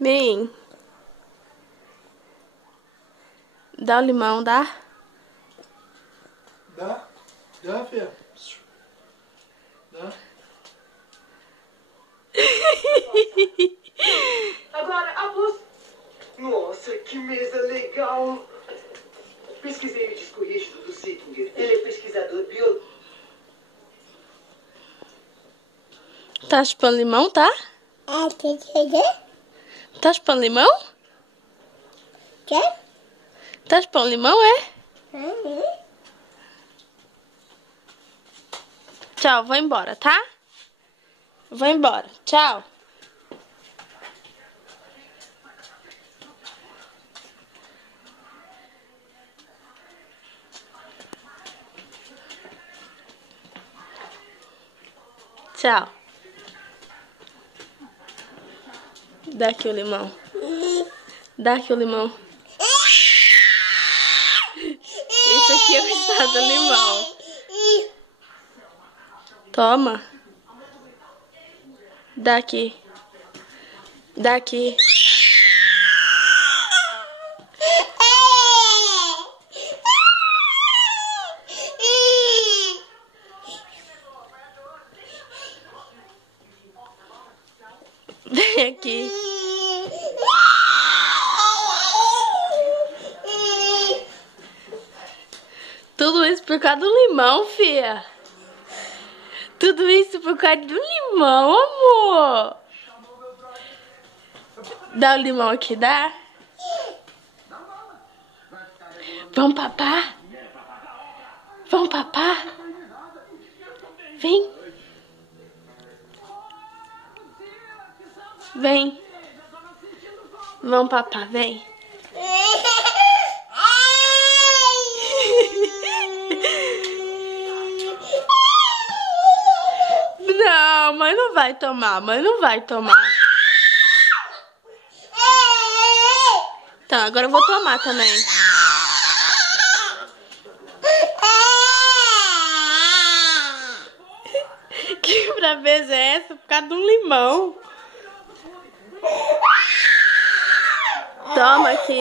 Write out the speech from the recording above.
Vem. Dá o limão, dá? Dá? Dá, filha? Dá? Agora, a luz. Nossa, que mesa legal. Pesquisei o disco rígido do Singer. Ele é pesquisador biológico. Tá chupando limão, tá? Tá chupando limão? Tá chupando limão, é? Tchau, vou embora, tá? Vou embora, tchau. Tchau. Dá aqui o limão. Dá aqui o limão. Esse aqui é o estado do limão. Toma. Dá aqui. Dá aqui. Vem aqui. Tudo isso por causa do limão, fia. Tudo isso por causa do limão, amor. Dá o limão aqui, dá? Vamos papar? Vamos papar? Vem. Vem. Vamos papar, vem. Não, mãe não vai tomar, mãe não vai tomar. Então, agora eu vou tomar também. Que braveza é essa? Por causa de um limão. Toma aqui.